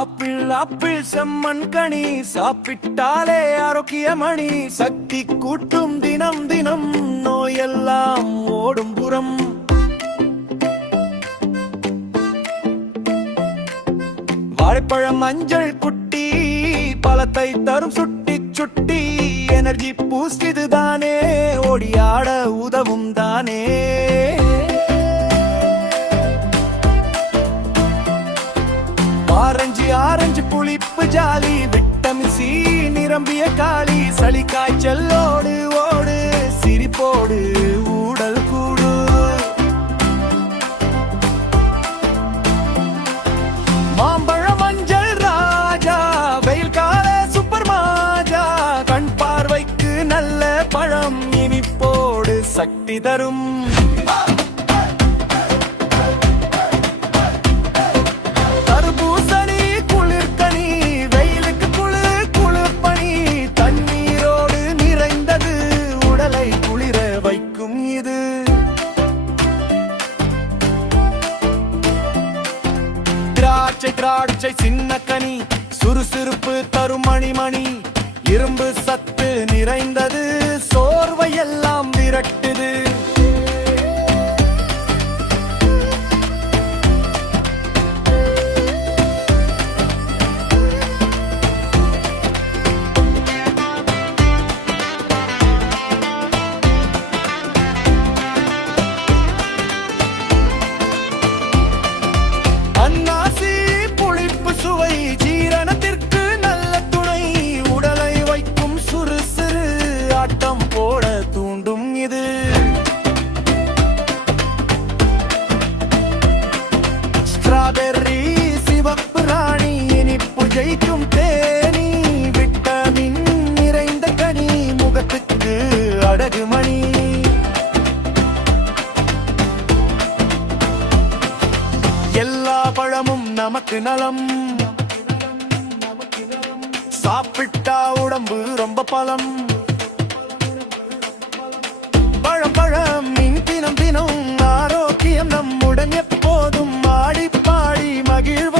apple apple செம்மண் கனி சாப்பிட்டாலே ஆரோக்கியமணி சக்தி கூட்டும் தினம் தினம் நோயெல்லாம் ஓடும் புறம் வாழைப்பழம் மஞ்சள் குட்டி பழத்தை தரும் சுட்டி சுட்டி எனர்ஜி பூஸ்ட் இதுதானே ஓடியாட உதவும் தானே ஆரஞ்சு ஆரஞ்சு புளிப்பு ஜாலி விட்டமின் சி நிரம்பிய காளி சளி காய்ச்சலோடு ஓடு சிரிப்போடு ஊடல் கூடு மாம்பழம் மஞ்சள் ராஜா வெயில் கால சூப்பர் மாஜா கண் பார்வைக்கு நல்ல பழம் இனிப்போடு சக்தி தரும் திராட்சை சின்ன கனி சுறுசுறுப்பு தரும் மணி இரும்பு சத்து நிறைந்தது சோர்வை எல்லாம் விரட்டுது ஸ்ட்ராபெர்ரி சிவப்பு ராணி இனிப்பு ஜெயிக்கும் தேனி விட்டமின் நிறைந்த கனி முகத்துக்கு அழகு மணி எல்லா பழமும் நமக்கு நலம் சாப்பிட்டா உடம்பு ரொம்ப பலம் பழம் பழம் தினம் தினம் ஆரோக்கியம் நம்முடன் எப்போதும் ஆடி பாடி மகிழ்வு